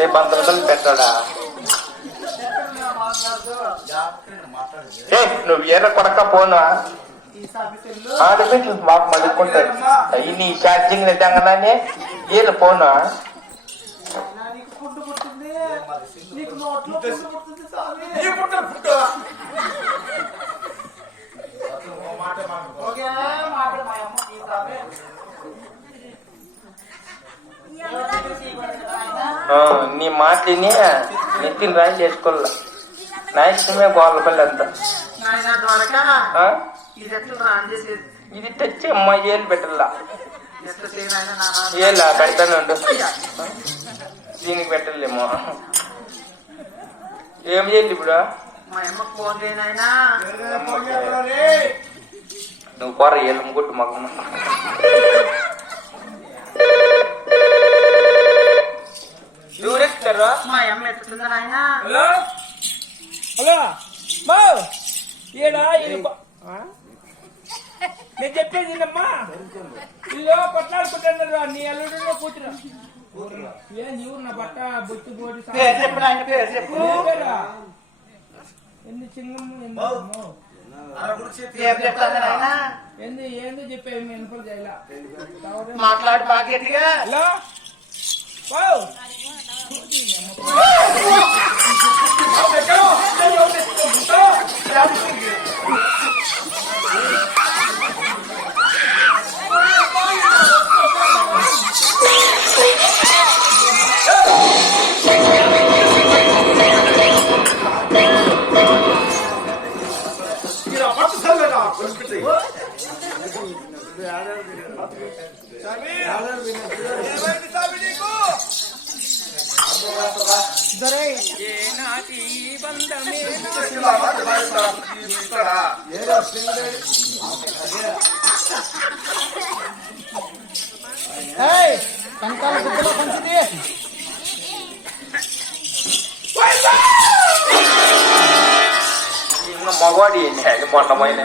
రేపు అంత రూపాయలు పెట్టాడా? ఏ నువ్వు ఎర్ర కొడక పోనా? ఆడబిడ్డలు మాకు మలుక్కుంటారు అయ్యి నీ ఛార్జింగ్ నిజంగానే ఏళ్ళు పోనా? నీకు నీ మాటని నెత్తిని రాయి చేసుకోవాల నా ఇష్టమే గోళ్ళపల్లి అంతా? ఇది తెచ్చి అమ్మ ఏళ్ళు పెట్టాల? ఏలా? పెడతానే ఉండు. దీనికి పెట్టలేమో. ఏం చేయాలి ఇప్పుడు? నువ్వు పోర ఏళ్ళు ముగ్గుట్టు మాకు. ఎవరెత్తారు మా అమ్మ ఎత్తుతుందా నాయన హలో? హలో? మా ఈడా? నేను చెప్పేది విన్నమ్మా ఇల్లు కొట్లాడుకుంటున్నారు నీ అల్లుడు కూతురు. ఏం నీవు నా బట్ట బొత్తు పోటీ చెప్పు పేరు చెప్పు అమ్మో. ఏంది ఏంది మాట్లాడు బాగా గట్టిగా. Sabi! Sabi! ఏ నాటి బంధమే నాటి ఏయ్, కంకాల గుద్దలో పంచింది మగవాడి మొన్న పోయిన